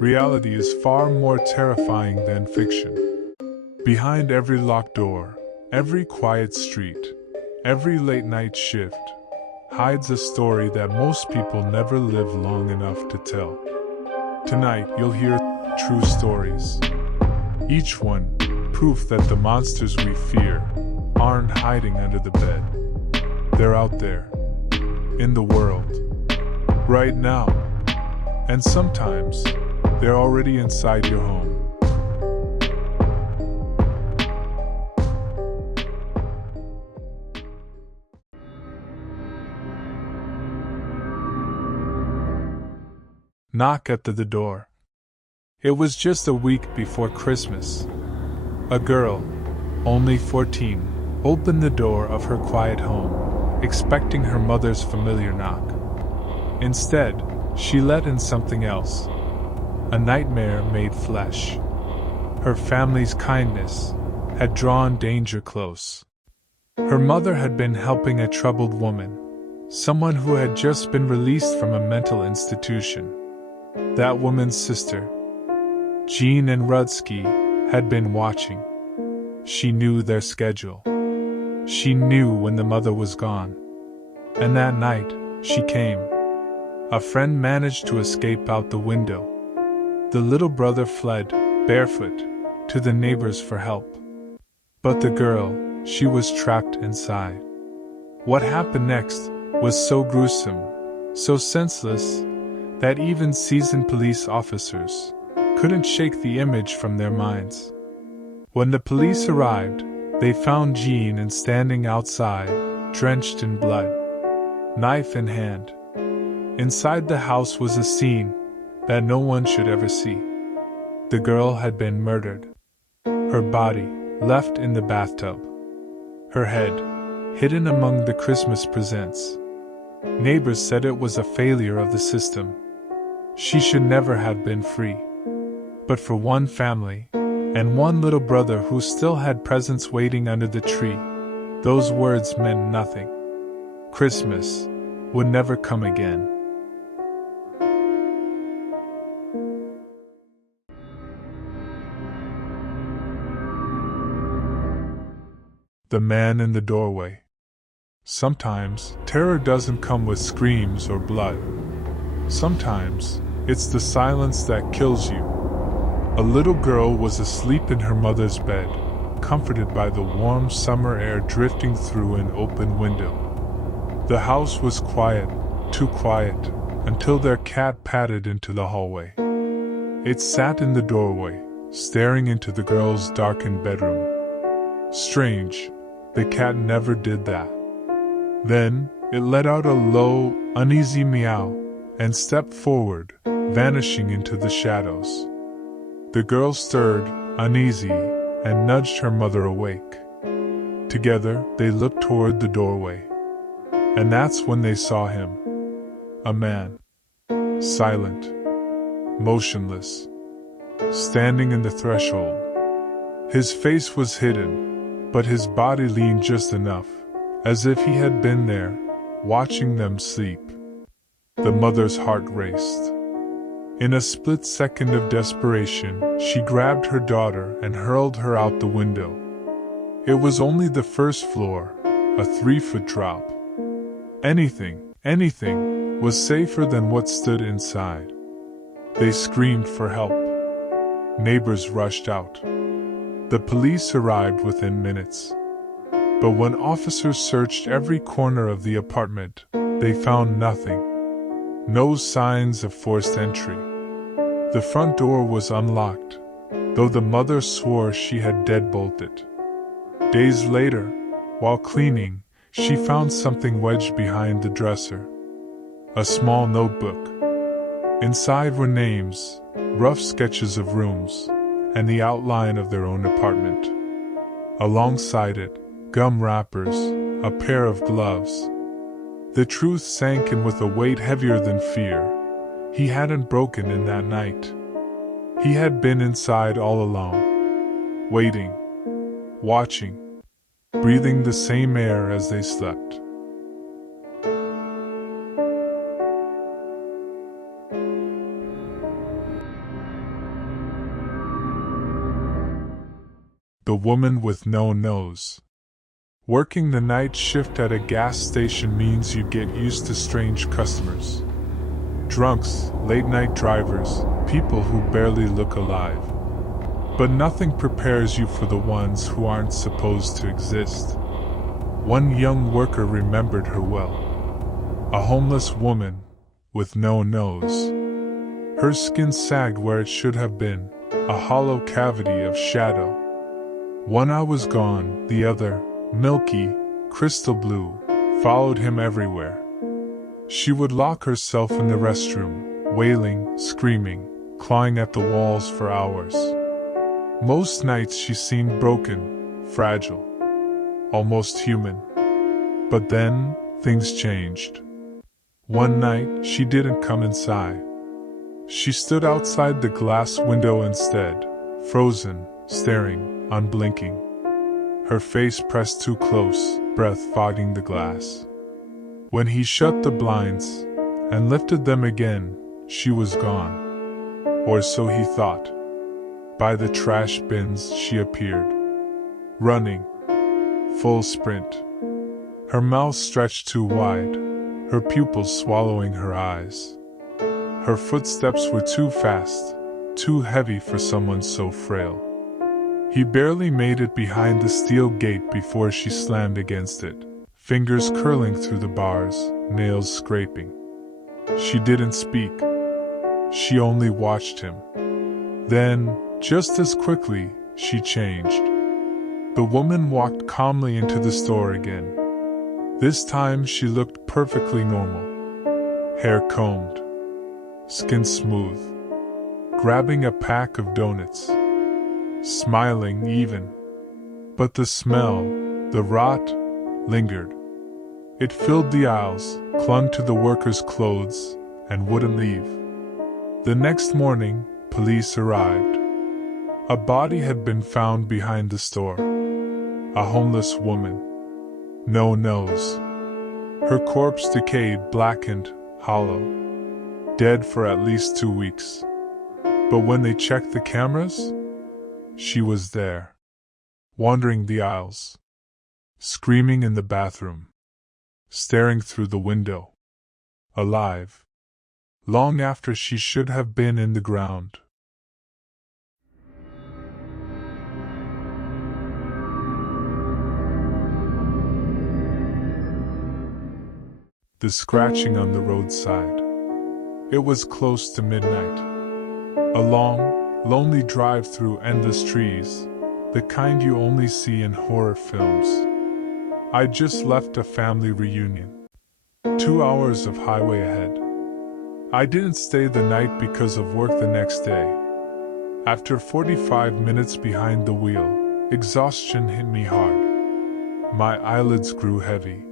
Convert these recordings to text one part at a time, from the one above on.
Reality is far more terrifying than fiction. Behind every locked door, every quiet street, every late-night shift, hides a story that most people never live long enough to tell. Tonight, you'll hear true stories. Each one, proof that the monsters we fear aren't hiding under the bed. They're out there, in the world, right now. And sometimes, they're already inside your home. Knock at the door. It was just a week before Christmas. A girl, only 14, opened the door of her quiet home, expecting her mother's familiar knock. Instead, she let in something else. A nightmare made flesh. Her family's kindness had drawn danger close. Her mother had been helping a troubled woman, someone who had just been released from a mental institution. That woman's sister, Jean and Rudsky, had been watching. She knew their schedule. She knew when the mother was gone. And that night, she came. A friend managed to escape out the window. The little brother fled, barefoot, to the neighbors for help. But the girl, she was trapped inside. What happened next was so gruesome, so senseless, that even seasoned police officers couldn't shake the image from their minds. When the police arrived, they found Jean standing outside, drenched in blood, knife in hand. Inside the house was a scene that no one should ever see. The girl had been murdered. Her body left in the bathtub. Her head hidden among the Christmas presents. Neighbors said it was a failure of the system. She should never have been free. But for one family, and one little brother who still had presents waiting under the tree, those words meant nothing. Christmas would never come again. The man in the doorway. Sometimes, terror doesn't come with screams or blood. Sometimes, it's the silence that kills you. A little girl was asleep in her mother's bed, comforted by the warm summer air drifting through an open window. The house was quiet, too quiet, until their cat padded into the hallway. It sat in the doorway, staring into the girl's darkened bedroom. Strange, the cat never did that. Then, it let out a low, uneasy meow, and stepped forward, vanishing into the shadows. The girl stirred, uneasy, and nudged her mother awake. Together, they looked toward the doorway. And that's when they saw him. A man. Silent. Motionless. Standing in the threshold. His face was hidden, but his body leaned just enough, as if he had been there, watching them sleep. The mother's heart raced. In a split second of desperation, she grabbed her daughter and hurled her out the window. It was only the first floor, a 3-foot drop. Anything was safer than what stood inside. They screamed for help. Neighbors rushed out. The police arrived within minutes. But when officers searched every corner of the apartment, they found nothing. No signs of forced entry. The front door was unlocked, though the mother swore she had deadbolted. Days later, while cleaning, she found something wedged behind the dresser. A small notebook. Inside were names, rough sketches of rooms, and the outline of their own apartment. Alongside it, gum wrappers, a pair of gloves. The truth sank in with a weight heavier than fear. He hadn't broken in that night. He had been inside all along, waiting, watching, breathing the same air as they slept. The woman with no nose. Working the night shift at a gas station means you get used to strange customers. Drunks, late-night drivers, people who barely look alive. But nothing prepares you for the ones who aren't supposed to exist. One young worker remembered her well. A homeless woman, with no nose. Her skin sagged where it should have been, a hollow cavity of shadow. One eye was gone, the other, milky, crystal blue, followed him everywhere. She would lock herself in the restroom, wailing, screaming, clawing at the walls for hours. Most nights she seemed broken, fragile, almost human. But then, things changed. One night, she didn't come inside. She stood outside the glass window instead, frozen, staring, unblinking. Her face pressed too close, breath fogging the glass. When he shut the blinds and lifted them again, she was gone. Or so he thought. By the trash bins she appeared. Running. Full sprint. Her mouth stretched too wide, her pupils swallowing her eyes. Her footsteps were too fast, too heavy for someone so frail. He barely made it behind the steel gate before she slammed against it, fingers curling through the bars, nails scraping. She didn't speak. She only watched him. Then, just as quickly, she changed. The woman walked calmly into the store again. This time she looked perfectly normal. Hair combed. Skin smooth. Grabbing a pack of donuts. Smiling even. But the smell, the rot, lingered. It filled the aisles, clung to the workers' clothes, and wouldn't leave. The next morning, police arrived. A body had been found behind the store. A homeless woman. No nose. Her corpse decayed, blackened, hollow. Dead for at least 2 weeks. But when they checked the cameras, she was there. Wandering the aisles. Screaming in the bathroom. Staring through the window. Alive. Long after she should have been in the ground. The scratching on the roadside. It was close to midnight. A long, lonely drive through endless trees, the kind you only see in horror films. I'd just left a family reunion. 2 hours of highway ahead. I didn't stay the night because of work the next day. After 45 minutes behind the wheel, exhaustion hit me hard. My eyelids grew heavy.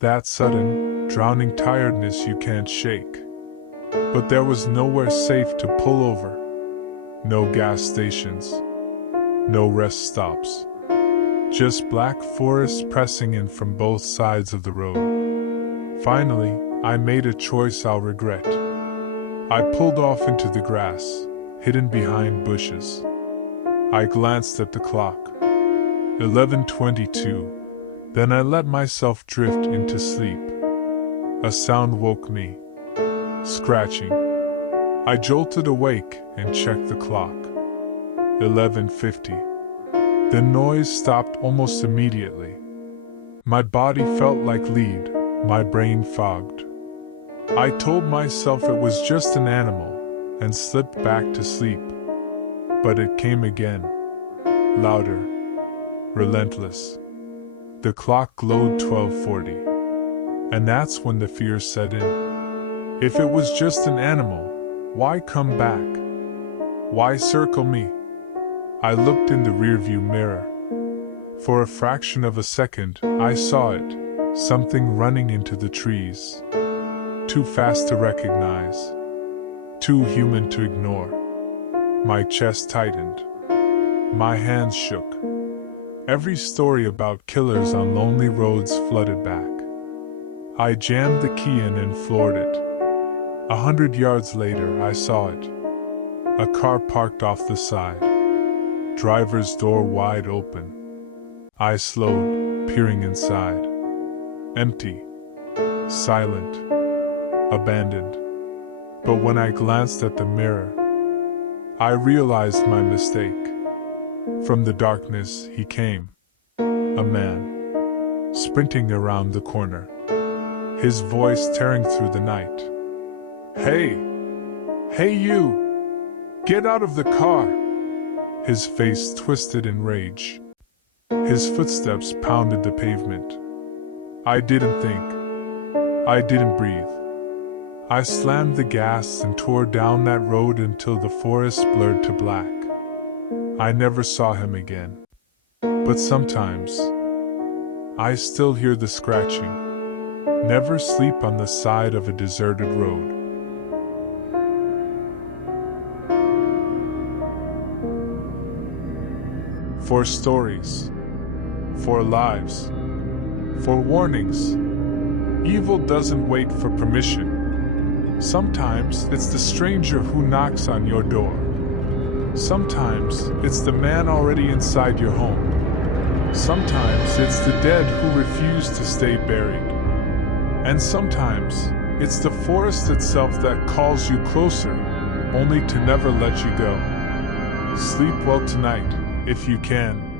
That sudden, drowning tiredness you can't shake. But there was nowhere safe to pull over. No gas stations. No rest stops. Just black forest pressing in from both sides of the road. Finally, I made a choice I'll regret. I pulled off into the grass, hidden behind bushes. I glanced at the clock. 11:22. Then I let myself drift into sleep. A sound woke me. Scratching. I jolted awake and checked the clock. 11:50. The noise stopped almost immediately. My body felt like lead, my brain fogged. I told myself it was just an animal, and slipped back to sleep. But it came again. Louder. Relentless. The clock glowed 12:40. And that's when the fear set in. If it was just an animal, why come back? Why circle me? I looked in the rearview mirror. For a fraction of a second, I saw it, something running into the trees. Too fast to recognize. Too human to ignore. My chest tightened. My hands shook. Every story about killers on lonely roads flooded back. I jammed the key in and floored it. 100 yards later, I saw it. A car parked off the side. driver's door wide open. I slowed, peering inside. Empty, silent, abandoned. But when I glanced at the mirror, I realized my mistake. From the darkness he came. A man, sprinting around the corner, his voice tearing through the night. Hey! Hey you! Get out of the car! His face twisted in rage. His footsteps pounded the pavement. I didn't think. I didn't breathe. I slammed the gas and tore down that road until the forest blurred to black. I never saw him again. But sometimes, I still hear the scratching. Never sleep on the side of a deserted road. For stories, for lives, for warnings, evil doesn't wait for permission. Sometimes it's the stranger who knocks on your door. Sometimes it's the man already inside your home. Sometimes it's the dead who refuse to stay buried. And sometimes it's the forest itself that calls you closer, only to never let you go. Sleep well tonight, if you can.